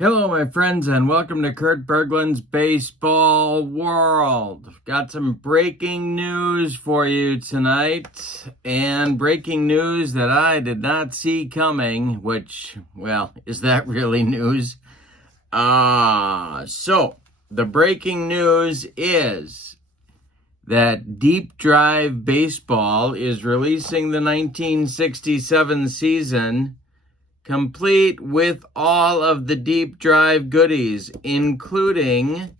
Hello, my friends, and welcome to Kurt Berglund's Baseball World. Got some breaking news for you tonight, and breaking news that I did not see coming, which, well, is that really news? So the breaking news is that Deep Drive Baseball is releasing the 1967 season complete with all of the Deep Drive goodies, including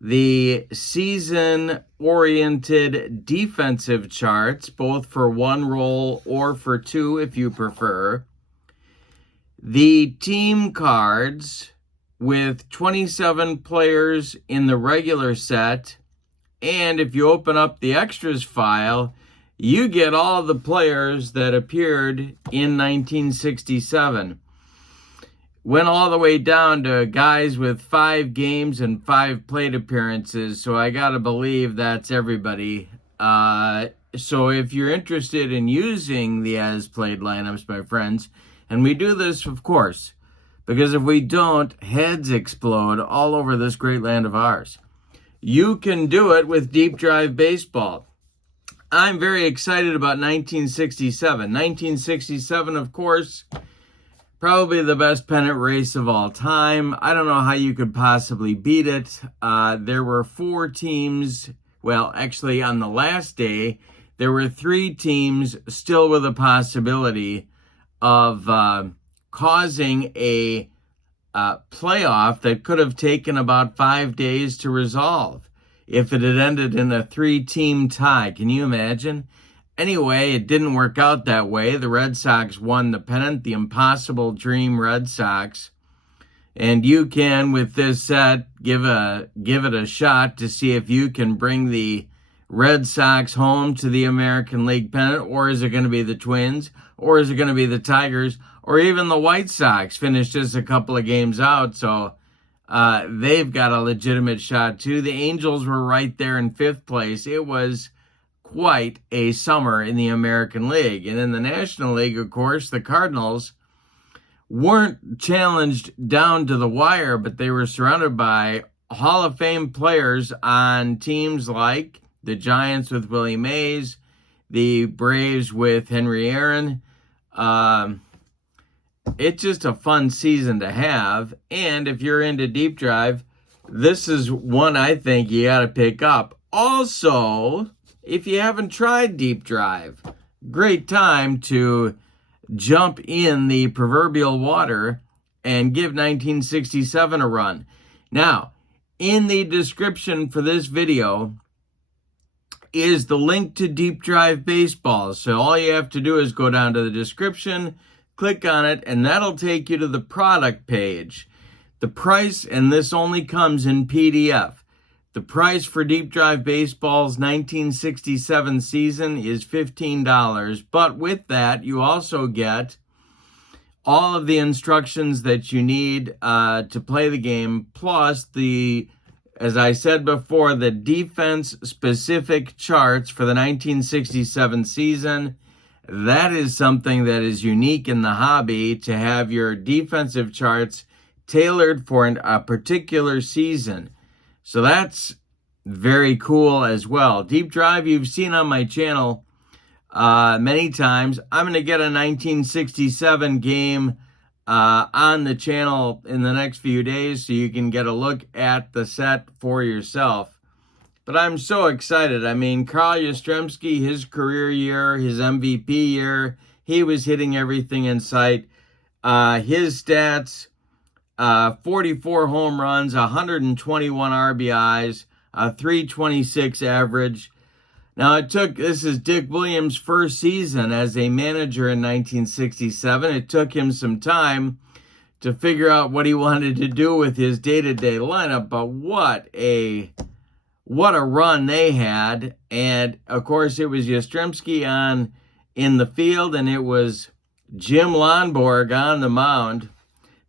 the season-oriented defensive charts, both for one roll or for two if you prefer, the team cards with 27 players in the regular set, and if you open up the extras file, you get all the players that appeared in 1967. Went all the way down to guys with 5 games and 5 plate appearances, so I gotta believe that's everybody. So if you're interested in using the as-played lineups, my friends, and we do this, of course, because if we don't, heads explode all over this great land of ours. You can do it with Deep Drive Baseball. I'm very excited about 1967. 1967, of course, probably the best pennant race of all time. I don't know how you could possibly beat it. There were 4 teams. Well, actually, on the last day, there were 3 teams still with a possibility of causing a playoff that could have taken about 5 days to resolve if it had ended in a 3-team tie. Can you imagine? Anyway, it didn't work out that way. The Red Sox won the pennant, the impossible dream Red Sox. And you can, with this set, give it a shot to see if you can bring the Red Sox home to the American League pennant, or is it going to be the Twins, or is it going to be the Tigers, or even the White Sox finished just a couple of games out, so they've got a legitimate shot too. The Angels were right there in 5th place. It was quite a summer in the American League. And in the National League, of course, the Cardinals weren't challenged down to the wire, but they were surrounded by Hall of Fame players on teams like the Giants with Willie Mays, the Braves with Henry Aaron. It's just a fun season to have. And if you're into Deep Drive, this is one I think you got to pick up. Also, if you haven't tried Deep Drive, great time to jump in the proverbial water and give 1967 a run. Now, in the description for this video is the link to Deep Drive Baseball. So all you have to do is go down to the description, click on it, and that'll take you to the product page. The price, and this only comes in PDF, the price for Deep Drive Baseball's 1967 season is $15. But with that, you also get all of the instructions that you need to play the game, plus as I said before, the defense-specific charts for the 1967 season. That is something that is unique in the hobby, to have your defensive charts tailored for a particular season. So that's very cool as well. Deep Drive, you've seen on my channel many times. I'm going to get a 1967 game on the channel in the next few days, so you can get a look at the set for yourself. But I'm so excited. I mean, Carl Yastrzemski, his career year, his MVP year, he was hitting everything in sight. His stats, 44 home runs, 121 RBIs, a 326 average. Now, this is Dick Williams' first season as a manager in 1967. It took him some time to figure out what he wanted to do with his day-to-day lineup, but what a run they had. And of course, it was Yastrzemski in the field, and it was Jim Lonborg on the mound,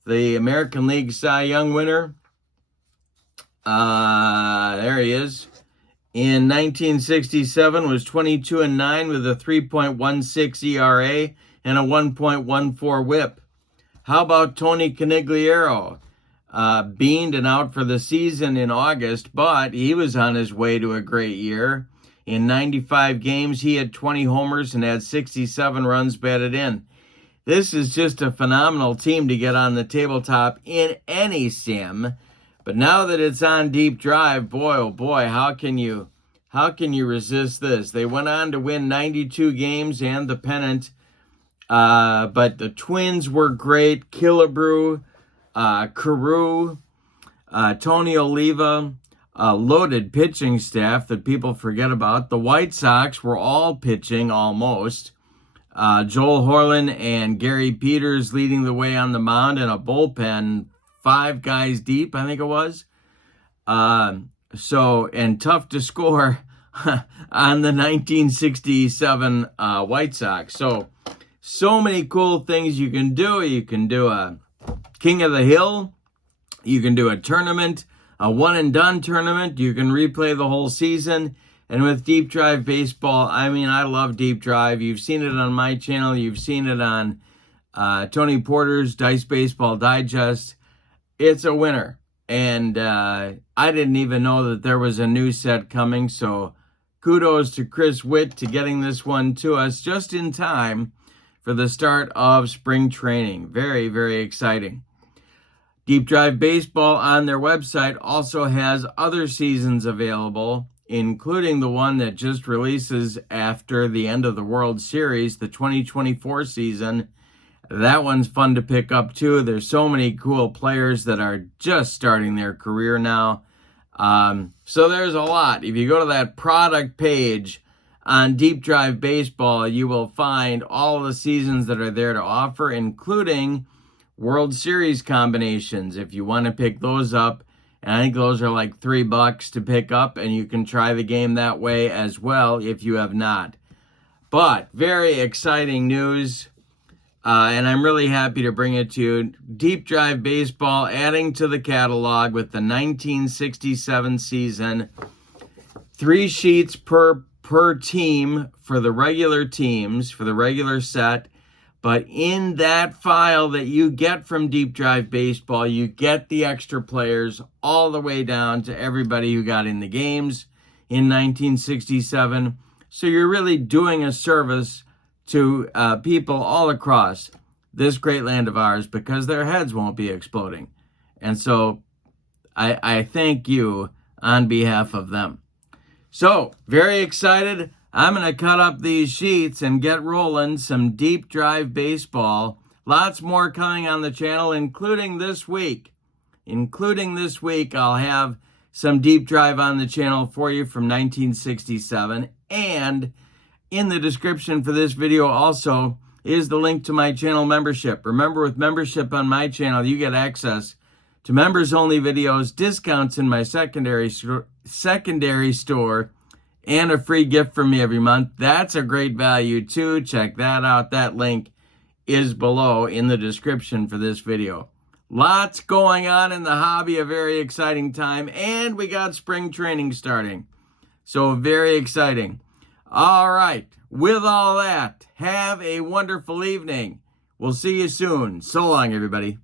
the American League Cy Young winner. There he is. In 1967 was 22-9 with a 3.16 ERA and a 1.14 WHIP. How about Tony Conigliaro? beaned and out for the season in August, but he was on his way to a great year. In 95 games, he had 20 homers and had 67 runs batted in. This is just a phenomenal team to get on the tabletop in any sim. But now that it's on Deep Drive, boy, oh boy, how can you resist this? They went on to win 92 games and the pennant. But the Twins were great. Killebrew, Carew, Tony Oliva, a loaded pitching staff that people forget about. The White Sox were all pitching almost. Joel Horlin and Gary Peters leading the way on the mound, and a bullpen 5 guys deep, I think it was. And tough to score on the 1967 White Sox. So many cool things you can do. You can do a King of the Hill. You can do a tournament, a one-and-done tournament. You can replay the whole season. And with Deep Drive Baseball, I mean, I love Deep Drive. You've seen it on my channel. You've seen it on Tony Porter's Dice Baseball Digest. It's a winner. And I didn't even know that there was a new set coming. So kudos to Chris Witt to getting this one to us just in time for the start of spring training. Very, very exciting. Deep Drive Baseball on their website also has other seasons available, including the one that just releases after the end of the World Series, the 2024 season. That one's fun to pick up too. There's so many cool players that are just starting their career now. So there's a lot. If you go to that product page on Deep Drive Baseball, you will find all of the seasons that are there to offer, including World Series combinations. If you want to pick those up, and I think those are like $3 to pick up, and you can try the game that way as well if you have not. But very exciting news, and I'm really happy to bring it to you. Deep Drive Baseball adding to the catalog with the 1967 season. 3 sheets per team for the regular teams, for the regular set. But in that file that you get from Deep Drive Baseball, you get the extra players all the way down to everybody who got in the games in 1967. So you're really doing a service to people all across this great land of ours, because their heads won't be exploding. And so I thank you on behalf of them. So, very excited. I'm going to cut up these sheets and get rolling some Deep Drive Baseball. Lots more coming on the channel, including this week. I'll have some Deep Drive on the channel for you from 1967. And in the description for this video also is the link to my channel membership. Remember, with membership on my channel, you get access to members-only videos, discounts in my secondary store, and a free gift from me every month. That's a great value too. Check that out. That link is below in the description for this video. Lots going on in the hobby, a very exciting time, and we got spring training starting. So very exciting. All right, with all that, have a wonderful evening. We'll see you soon. So long, everybody.